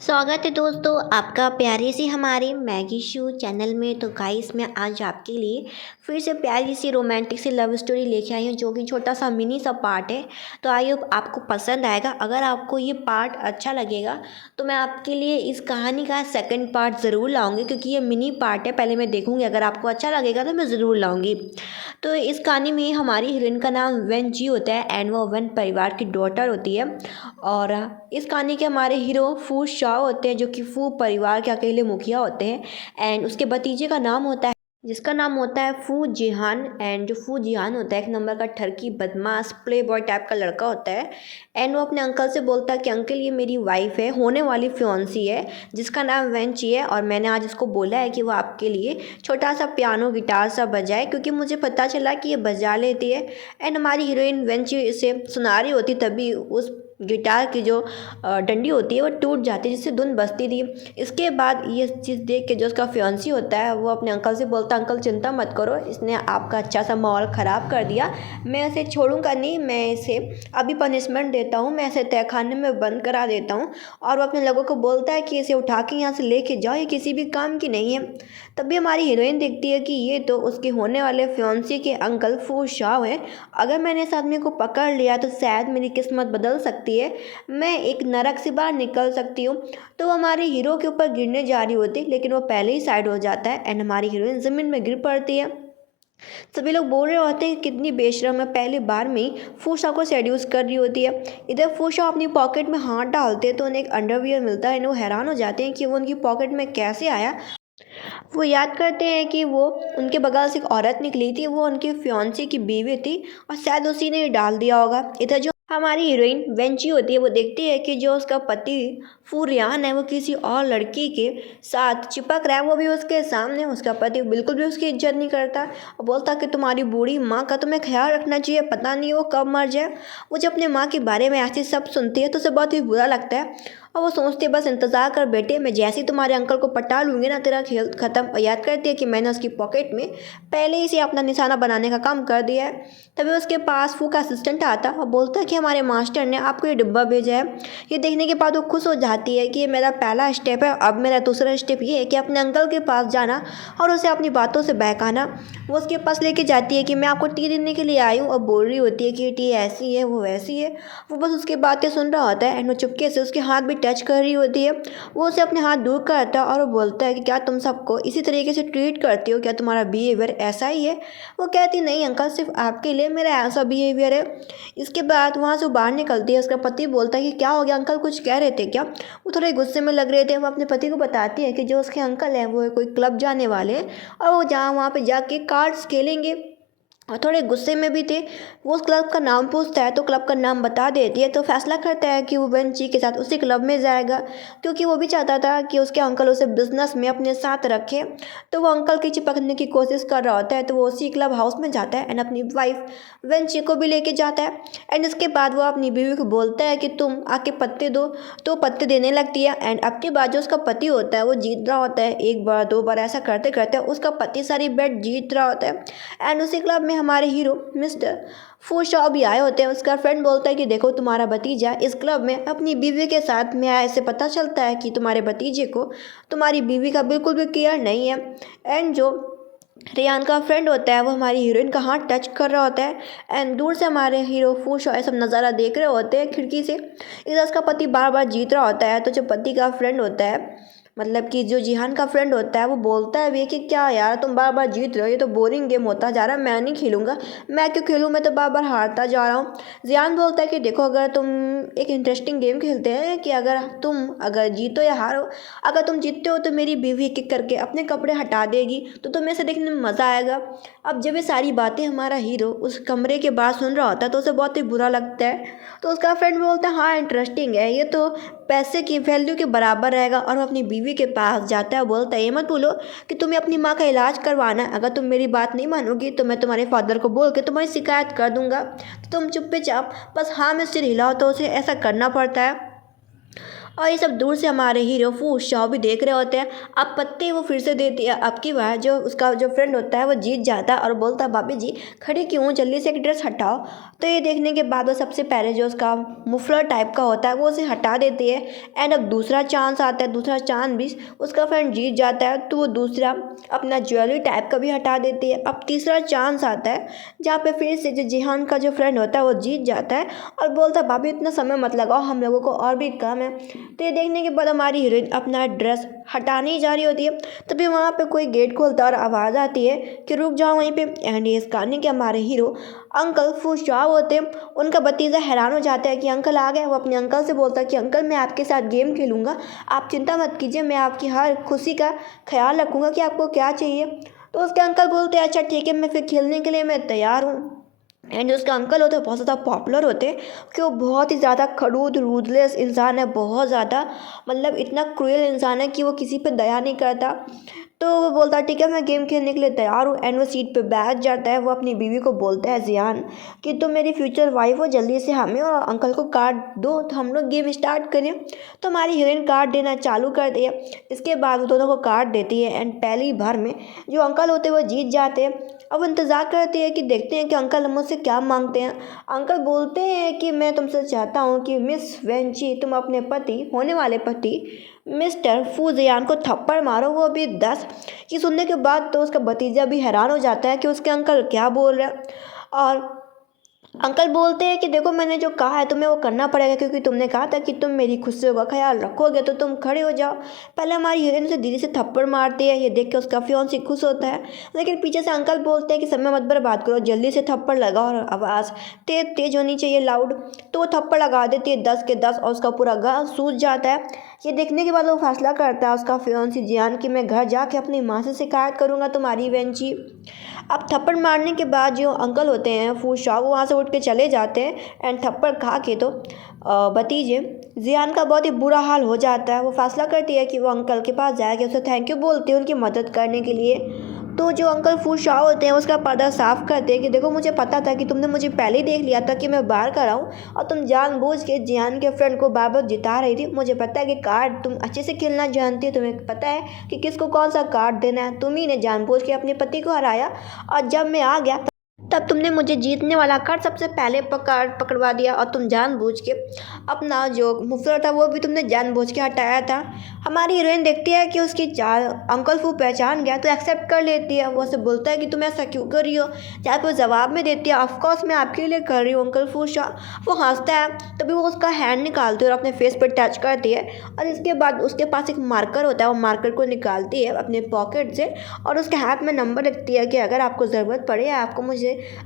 स्वागत है दोस्तों आपका प्यारे से हमारे मैगी शो चैनल में। तो गाइस मैं आज आपके लिए फिर से प्यारी सी रोमांटिक सी लव स्टोरी लेके आई हूँ, जो कि छोटा सा मिनी सा पार्ट है। तो आई होप आपको पसंद आएगा। अगर आपको ये पार्ट अच्छा लगेगा तो मैं आपके लिए इस कहानी का सेकंड पार्ट ज़रूर लाऊंगी, क्योंकि ये मिनी पार्ट है। पहले मैं देखूंगी, अगर आपको अच्छा लगेगा तो मैं ज़रूर लाऊंगी। तो इस कहानी में हमारी हीरोइन का नाम वन जी होता है एंड वो वन परिवार की डॉटर होती है। और इस कहानी के हमारे हीरो फू शाह होते हैं, जो कि फू परिवार के अकेले मुखिया होते हैं। एंड उसके भतीजे का नाम होता है, जिसका नाम होता है फू जिहान। एंड जो फू जिहान होता है एक नंबर का ठरकी बदमाश प्ले बॉय टाइप का लड़का होता है। एंड वो अपने अंकल से बोलता है कि अंकल ये मेरी वाइफ है, होने वाली फियोंसी है, जिसका नाम वेंची है। और मैंने आज इसको बोला है कि वो आपके लिए छोटा सा पियानो गिटार सा बजाए, क्योंकि मुझे पता चला कि ये बजा लेती है। एंड हमारी हीरोइन वेंची इसे सुना रही होती, तभी उस गिटार की जो डंडी होती है वो टूट जाती है, जिससे धुन बजती थी। इसके बाद ये चीज़ देख के जो उसका फियांसी होता है वो अपने अंकल से बोलता है, अंकल चिंता मत करो, इसने आपका अच्छा सा माहौल ख़राब कर दिया, मैं इसे छोड़ूंगा नहीं, मैं इसे अभी पनिशमेंट देता हूँ, मैं इसे तहखाने में बंद करा देता हूँ। और वो अपने लोगों को बोलता है कि इसे उठा के यहाँ से लेके जाओ, ये किसी भी काम की नहीं है। तभी हमारी हीरोइन देखती है कि ये तो उसके होने वाले फियांसी के अंकल फू शाह हैं। अगर मैंने इस आदमी को पकड़ लिया तो शायद मेरी किस्मत बदल सकती है, मैं एक नरक से बाहर निकल सकती हूँ। तो वो हमारे हीरो के ऊपर गिरने जा रही होती, लेकिन वो पहले ही साइड हो जाता है एंड हमारी हीरोइन ज़मीन में गिर पड़ती है। सभी लोग बोल रहे होते हैं कि कितनी बेशरम है, पहली बार में ही फूशा को सेड्यूस कर रही होती है। इधर फूशा अपनी पॉकेट में हाथ डालते हैं तो उन्हें एक अंडरवियर मिलता है। वो हैरान हो जाते हैं कि वो उनकी पॉकेट में कैसे आया। वो याद करते हैं कि वो उनके बगल से एक औरत निकली थी, वो उनके फियांसे की बीवी थी और शायद उसी ने डाल दिया होगा। इधर जो हमारी हीरोइन वेंची होती है वो देखती है कि जो उसका पति फूरियान है वो किसी और लड़की के साथ चिपक रहा है, वो भी उसके सामने। उसका पति बिल्कुल भी उसकी इज्जत नहीं करता और बोलता कि तुम्हारी बूढ़ी माँ का तुम्हें ख्याल रखना चाहिए, पता नहीं वो कब मर जाए। वो जब अपने माँ के बारे में ऐसे सब सुनती है तो उसे बहुत ही बुरा लगता है और वो सोचती है बस इंतज़ार कर बेटे, मैं जैसे ही तुम्हारे अंकल को पटा लूँगी ना तेरा खेल ख़त्म। और याद करती है कि मैंने उसकी पॉकेट में पहले ही से अपना निशाना बनाने का काम कर दिया है। तभी उसके पास फू का असिस्टेंट आता और बोलता है कि हमारे मास्टर ने आपको ये डिब्बा भेजा है। ये देखने के बाद वो खुश हो जाती है कि ये मेरा पहला स्टेप है, अब मेरा दूसरा स्टेप ये है कि अपने अंकल के पास जाना और उसे अपनी बातों से बहकाना। वो उसके पास लेके जाती है कि मैं आपको टी देने के लिए आई हूँ, और बोल रही होती है कि टी ऐसी है वो वैसी है। वो बस उसकी बातें सुन रहा होता है एंड वो चुपके से उसके हाथ भी टच कर रही होती है। वो उसे अपने हाथ दूर करता है और वो बोलता है कि क्या तुम सबको इसी तरीके से ट्रीट करती हो, क्या तुम्हारा बिहेवियर ऐसा ही है। वो कहती नहीं अंकल, सिर्फ आपके लिए मेरा ऐसा बिहेवियर है। इसके बाद वहाँ से वो बाहर निकलती है। उसका पति बोलता है कि क्या हो गया अंकल, कुछ कह रहे थे क्या। वो थोड़े गुस्से में लग रहे थे। वो अपने पति को बताती है कि जो उसके अंकल हैं वो कोई क्लब जाने वाले हैं और वो जहाँ वहाँ पे जाके कार्ड्स खेलेंगे, और थोड़े गुस्से में भी थे। वो उस क्लब का नाम पूछता है तो क्लब का नाम बता देती है। तो फैसला करता है कि वो वेंची के साथ उसी क्लब में जाएगा, क्योंकि वो भी चाहता था कि उसके अंकल उसे बिजनेस में अपने साथ रखे। तो वो अंकल की चिपकने की कोशिश कर रहा होता है, तो वो उसी क्लब हाउस में जाता है एंड अपनी वाइफ वेंची को भी लेके जाता है। एंड इसके बाद वो अपनी बीवी को बोलता है कि तुम आके पत्ते दो, तो पत्ते देने लगती है। एंड अब के बाद जो उसका पति होता है वो जीत रहा होता है, एक बार दो बार ऐसा करते करते उसका पति सारी बेट जीत रहा होता है। एंड उसी क्लब में हमारे हीरो मिस्टर फूशा भी आए होते हैं। उसका फ्रेंड बोलता है कि देखो तुम्हारा भतीजा इस क्लब में अपनी बीवी के साथ में आया, इससे पता चलता है कि तुम्हारे भतीजे को तुम्हारी बीवी का बिल्कुल भी केयर नहीं है। एंड जो रियान का फ्रेंड होता है वो हमारी हीरोइन का हाथ टच कर रहा होता है एंड दूर से हमारे हीरो फूशा ये सब नज़ारा देख रहे होते हैं खिड़की से। इधर उसका पति बार बार जीत रहा होता है। तो जो पति का फ्रेंड होता है, मतलब कि जो जिहान का फ्रेंड होता है, वो बोलता है भी कि क्या यार तुम बार बार जीत रहे हो, ये तो बोरिंग गेम होता जा रहा है, मैं नहीं खेलूंगा। मैं क्यों खेलूँ, मैं तो बार बार हारता जा रहा हूँ। जिहान बोलता है कि देखो अगर तुम एक इंटरेस्टिंग गेम खेलते हैं कि अगर जीतो या हारो, अगर तुम जीतते हो तो मेरी बीवी एक एक करके अपने कपड़े हटा देगी, तो तुम्हें इसे देखने में मज़ा आएगा। अब जब ये सारी बातें हमारा हीरो उस कमरे के बाहर सुन रहा होता है तो उसे बहुत ही बुरा लगता है। तो उसका फ्रेंड बोलता है हाँ इंटरेस्टिंग है, ये तो पैसे की वैल्यू के बराबर रहेगा। और वो अपनी बीवी के पास जाता है, बोलता है ये मत बोलो कि तुम्हें अपनी माँ का इलाज करवाना है, अगर तुम मेरी बात नहीं मानोगी तो मैं तुम्हारे फादर को बोल के तुम्हारी शिकायत कर दूंगा। तो तुम चुप्पे चाप बस हाँ में सिर हिलाओ, तो उसे ऐसा करना पड़ता है। और ये सब दूर से हमारे हीरो फू शाओ भी देख रहे होते हैं। अब पत्ते वो फिर से देती है। अब की बार जो उसका जो फ्रेंड होता है वो जीत जाता है और बोलता है भाभी जी खड़ी क्यों हूँ, जल्दी से एक ड्रेस हटाओ। तो ये देखने के बाद वो सबसे पहले जो उसका मुफलर टाइप का होता है वो उसे हटा देती है। एंड अब दूसरा चांस आता है, दूसरा चांस भी उसका फ्रेंड जीत जाता है तो वो दूसरा अपना ज्वेलरी टाइप का भी हटा देती है। अब तीसरा चांस आता है जहाँ पे फिर से जो जिहान का जो फ्रेंड होता है वो जीत जाता है और बोलता है भाभी इतना समय मत लगाओ, हम लोगों को और भी काम है। तो ये देखने के बाद हमारी हीरोइन अपना ड्रेस हटाने ही जा रही होती है, तभी वहाँ पे कोई गेट खोलता है और आवाज़ आती है कि रुक जाओ वहीं पे। एंड इस कहानी के हमारे हीरो अंकल फुशाओ होते हैं, उनका भतीजा हैरान हो जाता है कि अंकल आ गए। वो अपने अंकल से बोलता है कि अंकल मैं आपके साथ गेम खेलूँगा, आप चिंता मत कीजिए, मैं आपकी हर खुशी का ख्याल रखूँगा कि आपको क्या चाहिए। तो उसके अंकल बोलते हैं अच्छा ठीक है, मैं फिर खेलने के लिए मैं तैयार हूँ। एंड जो उसका अंकल होते हैं बहुत ज़्यादा पॉपुलर होते हैं कि वो बहुत ही ज़्यादा खड़ूद रूदलेस इंसान है, बहुत ज़्यादा मतलब इतना क्रूएल इंसान है कि वो किसी पे दया नहीं करता। तो वो बोलता है ठीक है मैं गेम खेलने के लिए तैयार हूँ। एंड वो सीट पे बैठ जाता है। वो अपनी बीवी को बोलता है जियान कि तुम मेरी फ्यूचर वाइफ हो, जल्दी से हमें और अंकल को कार्ड दो तो हम लोग गेम स्टार्ट करें। तो हमारी हीरोइन कार्ड देना चालू कर दी है। इसके बाद वो दोनों को कार्ड देती है एंड पहली बार में जो अंकल होते हैं वो जीत जाते हैं। अब इंतज़ार करते हैं कि देखते हैं कि अंकल मुझसे क्या मांगते हैं। अंकल बोलते हैं कि मैं तुमसे चाहता हूँ कि मिस वेंची तुम अपने पति होने वाले पति मिस्टर फूजियान को थप्पड़ मारो, वो भी 10। ये सुनने के बाद तो उसका भतीजा भी हैरान हो जाता है कि उसके अंकल क्या बोल रहे हैं। और अंकल बोलते हैं कि देखो मैंने जो कहा है तुम्हें वो करना पड़ेगा, क्योंकि तुमने कहा था कि तुम मेरी खुशियों का ख्याल रखोगे, तो तुम खड़े हो जाओ। पहले हमारी हीरोइन उसे धीरे से थप्पड़ मारती है, ये देख के उसका फियांसी खुश होता है। लेकिन पीछे से अंकल बोलते हैं कि समय मत बर्बाद करो, जल्दी से थप्पड़ लगाओ और आवाज़ तेज तेज होनी चाहिए, लाउड। तो वो थप्पड़ लगा देती है 10 के 10 और उसका पूरा गला सूज जाता है। ये देखने के बाद वो फैसला करता है उसका फियांसी जियान कि मैं घर जाके अपनी माँ से शिकायत करूँगा तुम्हारी वेंची। अब थप्पड़ मारने के बाद जो अंकल होते हैं फूशा वो वहाँ से उठ के चले जाते हैं। एंड थप्पड़ खा के तो भतीजे जियान का बहुत ही बुरा हाल हो जाता है। वो फैसला करती है कि वो अंकल के पास जाएगी, उसे थैंक यू बोलती है उनकी मदद करने के लिए। तो जो अंकल फूशा होते हैं उसका पर्दा साफ करते हैं कि देखो मुझे पता था कि तुमने मुझे पहले ही देख लिया था कि मैं बाहर कर आऊँ और तुम जानबूझ के जियान के फ्रेंड को बार बार जिता रही थी। मुझे पता है कि कार्ड तुम अच्छे से खेलना जानती हो, तुम्हें पता है कि किसको कौन सा कार्ड देना है। तुम ही ने जानबूझ के अपने पति को हराया और जब मैं आ गया तब तुमने मुझे जीतने वाला कार्ड सबसे पहले पकड़वा दिया और तुम जानबूझ के अपना जो मुफलर था वो भी तुमने जानबूझ के हटाया था। हमारी हीरोइन देखती है कि उसकी चाल अंकल फू पहचान गया तो एक्सेप्ट कर लेती है। वो उसे बोलता है कि तुम ऐसा क्यों कर रही हो, जहाँ पे वो जवाब में देती है ऑफकोर्स मैं आपके लिए कर रही हूँ अंकल फू शाह। वो हंसता है, तभी वो उसका हैंड निकालती है और अपने फेस पर टच करती है। और इसके बाद उसके पास एक मार्कर होता है, वो मार्कर को निकालती है अपने पॉकेट से और उसके हाथ में नंबर रखती है कि अगर आपको ज़रूरत पड़े या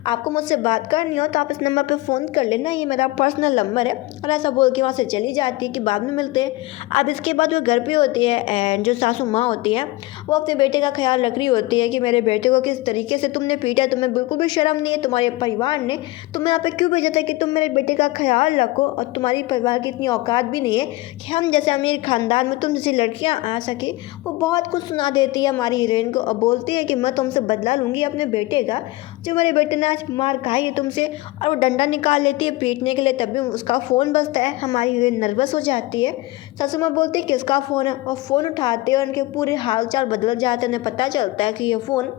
आपको मुझसे बात करनी हो तो आप इस नंबर पे फ़ोन कर लेना, ये मेरा पर्सनल नंबर है। और ऐसा बोल के वहाँ से चली जाती है कि बाद में मिलते हैं। अब इसके बाद वो घर पे होती है एंड जो सासू माँ होती है वो अपने बेटे का ख्याल रख रही होती है कि मेरे बेटे को किस तरीके से तुमने पीटा, तुम्हें बिल्कुल भी शर्म नहीं है, तुम्हारे परिवार ने तुम्हें यहाँ पे क्यों भेजा था कि तुम मेरे बेटे का ख्याल रखो, और तुम्हारी परिवार की इतनी औकात भी नहीं है कि हम जैसे अमीर खानदान में तुम जैसी लड़कियाँ आ सके। वो बहुत कुछ सुना देती है हमारी हीरोइन को और बोलती है कि मैं तुमसे बदला लूँगी अपने बेटे का, जो मेरे बेटे ने आज मार खाई है तुमसे। और वो डंडा निकाल लेती है पीटने के लिए, तभी उसका फ़ोन बजता है। हमारी हीरोइन नर्वस हो जाती है। सासू माँ बोलती है किसका फ़ोन है, और फ़ोन उठाते हैं और उनके पूरे हाल चाल बदल जाते हैं। उन्हें पता चलता है कि ये फ़ोन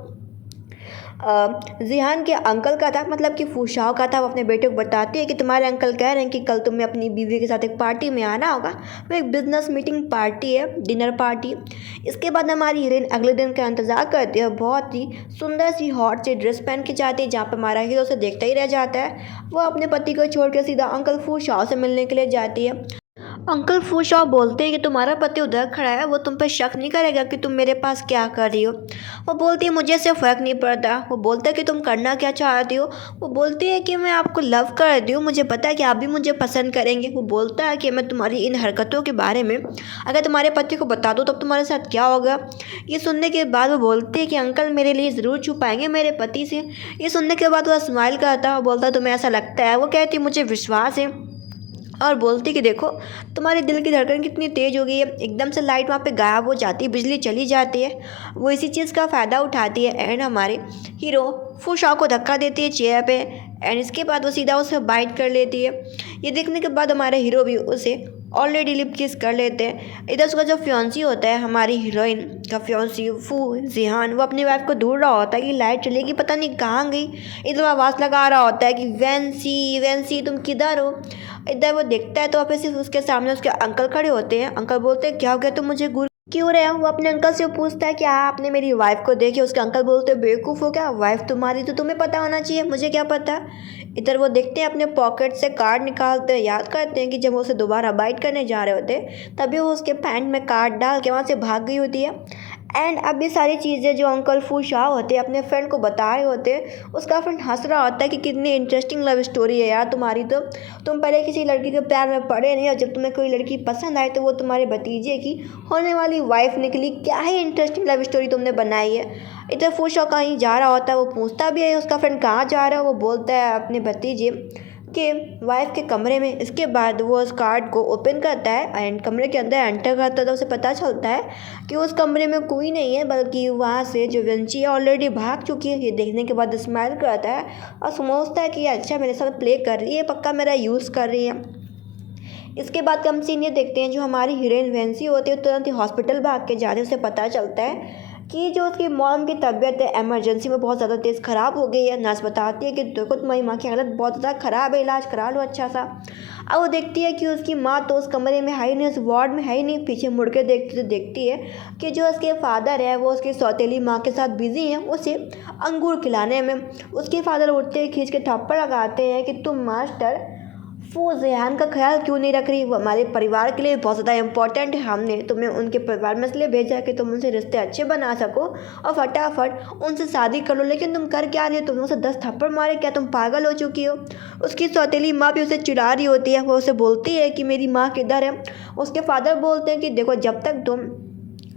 जिहान के अंकल का था, मतलब कि फूशाओ का था। वो अपने बेटे को बताती है कि तुम्हारे अंकल कह रहे हैं कि कल तुम्हें अपनी बीवी के साथ एक पार्टी में आना होगा। वो एक बिजनेस मीटिंग पार्टी है, डिनर पार्टी। इसके बाद हमारी हीरोइन अगले दिन का इंतज़ार करती है। बहुत ही सुंदर सी हॉट सी ड्रेस पहन के जाती है, जहाँ पर हमारा हीरो उसे देखता ही रह जाता है। वो अपने पति को छोड़ कर सीधा अंकल फूशाओ से मिलने के लिए जाती है। अंकल फूशाओ बोलते हैं कि तुम्हारा पति उधर खड़ा है, वो तुम पर शक नहीं करेगा कि तुम मेरे पास क्या कर रही हो। वो बोलती है मुझे इससे फ़र्क नहीं पड़ता। वो बोलता है कि तुम करना क्या चाहती हो। वो बोलती है कि मैं आपको लव कर रही हूँ, मुझे पता है कि आप भी मुझे पसंद करेंगे। वो बोलता है कि मैं तुम्हारी इन हरकतों के बारे में अगर तुम्हारे पति को बता दूँ तब तुम्हारे साथ क्या होगा। ये सुनने के बाद वो बोलती है कि अंकल मेरे लिए ज़रूर छुपाएंगे मेरे पति से। ये सुनने के बाद वह स्माइल करता है और बोलता है तुम्हें ऐसा लगता है। वो कहती मुझे विश्वास है, और बोलती कि देखो तुम्हारे दिल की धड़कन कितनी तेज़ हो गई है। एकदम से लाइट वहाँ पे गायब हो जाती है, बिजली चली जाती है। वो इसी चीज़ का फ़ायदा उठाती है एंड हमारे हीरो फूशाओ को धक्का देती है चेयर पे। एंड इसके बाद वो सीधा उसे बाइट कर लेती है। ये देखने के बाद हमारा हीरो भी उसे ऑलरेडी लिप किस कर लेते हैं। इधर उसका जो फियांसी होता है, हमारी हीरोइन का फियांसी फू जिहान, वो अपनी वाइफ को ढूंढ रहा होता है कि लाइट चलेगी, पता नहीं कहाँ गई। इधर वो आवाज़ लगा रहा होता है कि वैंसी वैंसी तुम किधर हो। इधर वो देखता है तो वहाँ पे सिर्फ उसके सामने उसके अंकल खड़े होते हैं। अंकल बोलते हैं क्या हो गया, तुम मुझे घूर क्यों रहे हो। वो अपने अंकल से पूछता है कि आपने मेरी वाइफ को देखी। उसके अंकल बोलते हैं बेवकूफ़ हो क्या, वाइफ तुम्हारी तो तुम्हें पता होना चाहिए, मुझे क्या पता। इधर वो देखते हैं अपने पॉकेट से कार्ड निकालते हैं, याद करते हैं कि जब वो उसे दोबारा बाइट करने जा रहे होते तभी वो उसके पैंट में कार्ड डाल के वहाँ से भाग गई होती है। एंड अब ये सारी चीज़ें जो अंकल फू शाह होते हैं अपने फ्रेंड को बता रहे होते हैं, उसका फ्रेंड हंस रहा होता है कि कितनी इंटरेस्टिंग लव स्टोरी है यार तुम्हारी। तो तुम पहले किसी लड़की के प्यार में पड़े नहीं और जब तुम्हें कोई लड़की पसंद आए तो वो तुम्हारे भतीजे की होने वाली वाइफ निकली, क्या ही इंटरेस्टिंग लव स्टोरी तुमने बनाई है। इधर फू शाह कहीं जा रहा होता है, वो पूछता भी है उसका फ्रेंड कहाँ जा रहा है। वो बोलता है अपने भतीजे के वाइफ के कमरे में। इसके बाद वो उस कार्ड को ओपन करता है एंड कमरे के अंदर एंटर करता है तो उसे पता चलता है कि उस कमरे में कोई नहीं है, बल्कि वहाँ से जो वेंची है ऑलरेडी भाग चुकी है। ये देखने के बाद स्माइल करता है और समझता है कि अच्छा मेरे साथ प्ले कर रही है, पक्का मेरा यूज़ कर रही है। इसके बाद कम सीन ये देखते हैं जो हमारी हीरोइन वेंसी होती है तुरंत ही हॉस्पिटल भाग के जाते उसे पता चलता है कि जो उसकी मॉम की तबीयत है इमरजेंसी में बहुत ज़्यादा तेज़ ख़राब हो गई है। नर्स बताती है कि देखो तुम्हारी माँ की हालत बहुत ज़्यादा ख़राब है, इलाज करा लो अच्छा सा। अब वो देखती है कि उसकी माँ तो उस कमरे में है ही नहीं, उस वार्ड में है ही नहीं। पीछे मुड़ के देखती तो देखती है कि जो उसके फादर है वो उसकी सौतेली माँ के साथ बिजी हैं उसे अंगूर खिलाने में। उसके फादर उठते ही खींच के थप्पड़ लगाते हैं कि तुम मास्टर वो जिहान का ख्याल क्यों नहीं रख रही, वो हमारे परिवार के लिए बहुत ज़्यादा इम्पोर्टेंट है, हमने तुम्हें उनके परिवार में इसलिए भेजा है कि तुम उनसे रिश्ते अच्छे बना सको और फटाफट उनसे शादी कर लो। लेकिन तुम कर क्या रही हो, तुमने उसे 10 थप्पड़ मारे, क्या तुम पागल हो चुकी हो। उसकी सौतेली माँ भी उसे चिढ़ा रही होती है, वो उसे बोलती है कि मेरी माँ किधर है। उसके फादर बोलते हैं कि देखो जब तक तुम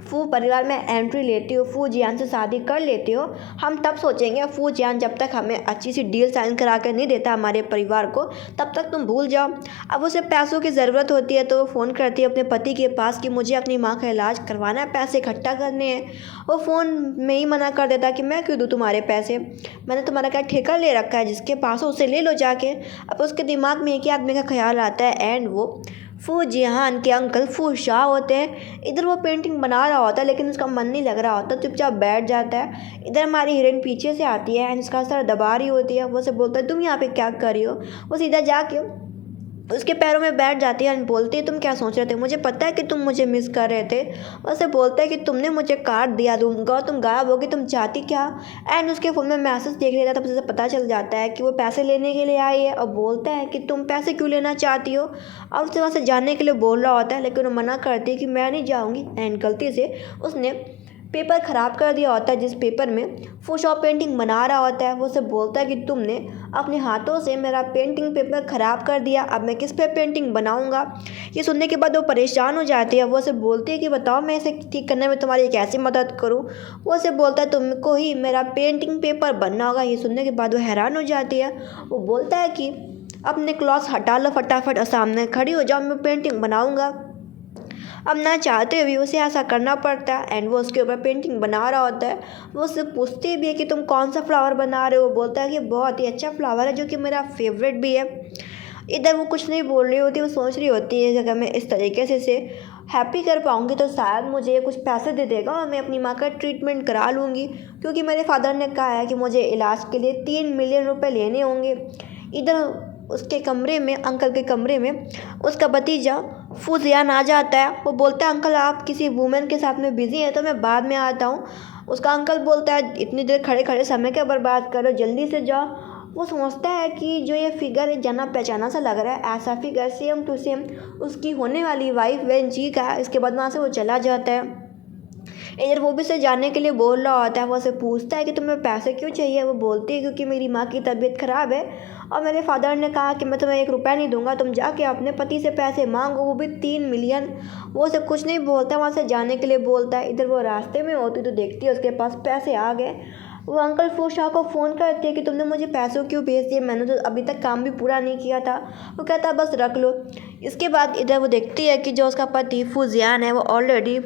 फू परिवार में एंट्री लेती हो, फू जियान से शादी कर लेती हो, हम तब सोचेंगे। फू जियान जब तक हमें अच्छी सी डील साइन करा कर नहीं देता हमारे परिवार को, तब तक तुम भूल जाओ। अब उसे पैसों की ज़रूरत होती है तो वो फ़ोन करती है अपने पति के पास कि मुझे अपनी माँ का इलाज करवाना है, पैसे इकट्ठा करने हैं। वो फ़ोन में ही मना कर देता कि मैं क्यों दूँ तुम्हारे पैसे, मैंने तुम्हारा क्या ठेका ले रखा है, जिसके पास हो उसे ले लो जाके। अब उसके दिमाग में एक ही आदमी का ख्याल आता है एंड वो फू जिहान के अंकल फू शाह होते हैं। इधर वो पेंटिंग बना रहा होता है लेकिन उसका मन नहीं लग रहा होता, चुपचाप बैठ जाता है। इधर हमारी हीरोइन पीछे से आती है एंड उसका सर दबा रही होती है। वो से बोलता है तुम यहाँ पे क्या कर रही हो। वो सीधा जाके उसके पैरों में बैठ जाती है एंड बोलती है तुम क्या सोच रहे थे, मुझे पता है कि तुम मुझे मिस कर रहे थे। उसे बोलता है कि तुमने मुझे कार्ड दिया दूंगा और तुम गायब होगी, तुम चाहती क्या। एंड उसके फ़ोन में मैसेज देख लेता है तब उसे पता चल जाता है कि वो पैसे लेने के लिए आई है और बोलता है कि तुम पैसे क्यों लेना चाहती हो। अब उसे वहाँ से जाने के लिए बोल रहा होता है लेकिन वो मना करती है कि मैं नहीं जाऊँगी। एंड गलती से उसने पेपर ख़राब कर दिया होता है जिस पेपर में फोटोशॉप पेंटिंग बना रहा होता है। वो उसे बोलता है कि तुमने अपने हाथों से मेरा पेंटिंग पेपर ख़राब कर दिया, अब मैं किस पे पेंटिंग बनाऊंगा। ये सुनने के बाद वो परेशान हो जाती है। वो उसे बोलती है कि बताओ मैं इसे ठीक करने में तुम्हारी कैसे मदद करूं। वो उसे बोलता है तुमको ही मेरा पेंटिंग पेपर बनना होगा। ये सुनने के बाद वो हैरान हो जाती है। वो बोलता है कि अपने क्लॉथ्स हटा लो फटाफट और सामने खड़ी हो जाओ, मैं पेंटिंग बनाऊंगा। अब ना चाहते हुए उसे ऐसा करना पड़ता है एंड वो उसके ऊपर पेंटिंग बना रहा होता है। वो उससे पूछती भी है कि तुम कौन सा फ्लावर बना रहे हो। वो बोलता है कि बहुत ही अच्छा फ्लावर है जो कि मेरा फेवरेट भी है। इधर वो कुछ नहीं बोल रही होती, वो सोच रही होती है अगर मैं इस तरीके से इसे हैप्पी कर पाऊँगी तो शायद मुझे ये कुछ पैसे दे देगा और मैं अपनी माँ का ट्रीटमेंट करा लूँगी, क्योंकि मेरे फादर ने कहा है कि मुझे इलाज के लिए 3 मिलियन रुपए लेने होंगे। इधर उसके कमरे में, अंकल के कमरे में उसका भतीजा फूजियान आ जाता है। वो बोलता है अंकल आप किसी वूमेन के साथ में बिज़ी हैं तो मैं बाद में आता हूँ। उसका अंकल बोलता है इतनी देर खड़े खड़े समय क्या बर्बाद करो, जल्दी से जाओ। वो समझता है कि जो ये फिगर है जाना पहचाना सा लग रहा है, ऐसा फिगर सेम टू सेम उसकी होने वाली वाइफ वेंची का है। इसके बाद वहाँ से वो चला जाता है। इधर वो भी उसे जाने के लिए बोल रहा होता है। वो उसे पूछता है कि तुम्हें पैसे क्यों चाहिए। वो बोलती है क्योंकि मेरी माँ की तबीयत ख़राब है और मेरे फादर ने कहा कि मैं तुम्हें 1 रुपया नहीं दूंगा, तुम जाके अपने पति से पैसे मांगो, वो भी 3 मिलियन। वो उसे कुछ नहीं बोलता, वहाँ से जाने के लिए बोलता है। इधर वो रास्ते में होती तो देखती है उसके पास पैसे आ गए। वो अंकल फूशाह को फ़ोन करती है कि तुमने मुझे पैसों क्यों भेज दिए, मैंने तो अभी तक काम भी पूरा नहीं किया था। वो कहता बस रख लो। इसके बाद इधर वो देखती है कि जो उसका पति फूजियान है वो ऑलरेडी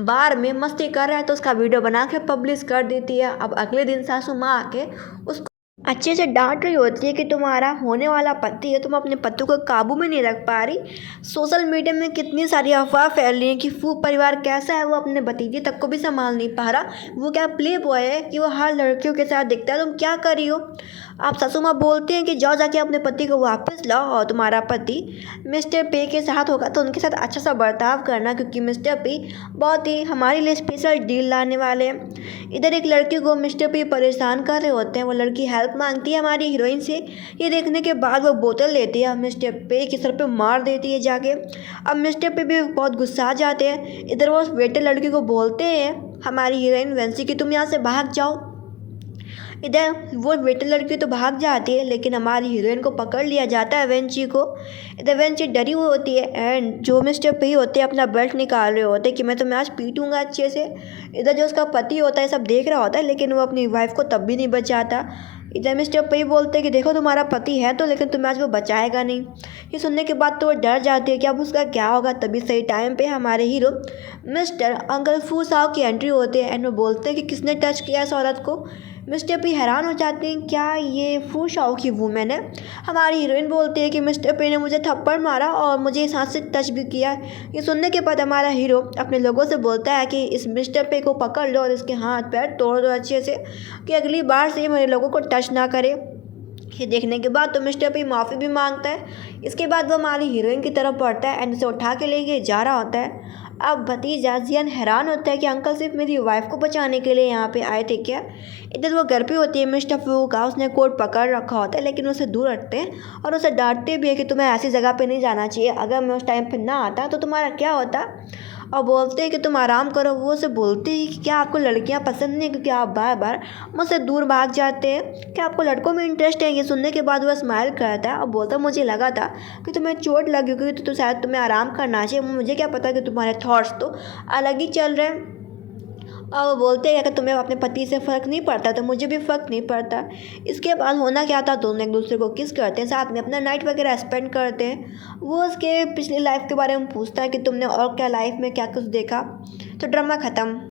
बार में मस्ती कर रहा है तो उसका वीडियो बना के पब्लिश कर देती है। अब अगले दिन सासू माँ आके उसको अच्छे से डांट रही होती है कि तुम्हारा होने वाला पति है, तुम अपने पति को काबू में नहीं रख पा रही। सोशल मीडिया में कितनी सारी अफवाह फैल रही हैं कि फूफ परिवार कैसा है, वो अपने भतीजे तक को भी संभाल नहीं पा रहा। वो क्या प्ले बॉय है कि वो हर लड़कियों के साथ दिखता है? तुम क्या कर रही हो? आप सासू माँ बोलती हैं कि जाओ जाके अपने पति को वापस लाओ, और तुम्हारा पति मिस्टर पे के साथ होगा तो उनके साथ अच्छा सा बर्ताव करना, क्योंकि मिस्टर पे बहुत ही हमारे लिए स्पेशल डील लाने वाले हैं। इधर एक लड़की को मिस्टर पे परेशान कर रहे होते हैं, वो लड़की हेल्प मांगती है हमारी हीरोइन से। ये देखने के बाद वो बोतल लेती है, मिस्टर पे के सर पे मार देती है जाके। अब मिस्टर पे भी बहुत गुस्सा आ जाते हैं। इधर वो वेटर लड़की को बोलते हैं हमारी हीरोइन वेंसी कि तुम यहाँ से भाग जाओ। इधर वो वेटर लड़की तो भाग जाती है, लेकिन हमारी हीरोइन को पकड़ लिया जाता है वेंची को। इधर वेंची डरी हुई होती है, एंड जो मिस्टर पे होते हैं अपना बेल्ट निकाल रहे होते हैं कि मैं तुम्हें आज पीटूंगा अच्छे से। इधर जो उसका पति होता है सब देख रहा होता है, लेकिन वो अपनी वाइफ को तब भी नहीं बचाता। इधर मिस्टर पे बोलते हैं कि देखो तुम्हारा पति है तो, लेकिन तुम्हें आज वो बचाएगा नहीं। ये सुनने के बाद तो वो डर जाती है कि अब उसका क्या होगा। तभी सही टाइम पे हमारे हीरो मिस्टर अंकल फू साहब की एंट्री होती है, एंड वो बोलते हैं कि किसने टच किया इस औरत को। मिस्टर पी हैरान हो जाते हैं, क्या ये फू शाओ की वूमेन है? हमारी हीरोइन बोलती है कि मिस्टर पी ने मुझे थप्पड़ मारा और मुझे इस हाथ से टच भी किया। ये सुनने के बाद हमारा हीरो अपने लोगों से बोलता है कि इस मिस्टर पे को पकड़ लो और इसके हाथ पैर तोड़ दो अच्छे से, कि अगली बार से ये मेरे लोगों को टच ना करे। ये देखने के बाद तो मिस्टर पी माफ़ी भी मांगता है। इसके बाद वो हमारी हीरोइन की तरफ बढ़ता है एंड उसे उठा के लेके जा रहा होता है। अब भतीजा जियान हैरान होता है कि अंकल सिर्फ मेरी वाइफ को बचाने के लिए यहाँ पे आए थे क्या? इधर वो घर पे होती है मिस्टर फू का, उसने कोट पकड़ रखा होता है, लेकिन उसे दूर रखते हैं और उसे डांटते भी है कि तुम्हें ऐसी जगह पे नहीं जाना चाहिए, अगर मैं उस टाइम पे ना आता तो तुम्हारा क्या होता। और बोलते हैं कि तुम आराम करो। वो उसे बोलते हैं कि क्या आपको लड़कियां पसंद नहीं, क्योंकि आप बार बार मुझसे दूर भाग जाते हैं, क्या आपको लड़कों में इंटरेस्ट है? ये सुनने के बाद वह स्माइल करता है और बोलता है मुझे लगा था कि तुम्हें चोट लगी होगी तो शायद तुम्हें आराम करना चाहिए, मुझे क्या पता कि तुम्हारे थॉट्स तो अलग ही चल रहे हैं। और वो बोलते हैं अगर तुम्हें अपने पति से फ़र्क नहीं पड़ता तो मुझे भी फ़र्क नहीं पड़ता। इसके बाद होना क्या था, दोनों एक दूसरे को किस करते हैं, साथ में अपना नाइट वगैरह स्पेंड करते हैं। वो उसके पिछली लाइफ के बारे में पूछता है कि तुमने और क्या लाइफ में क्या कुछ देखा। तो ड्रामा ख़त्म।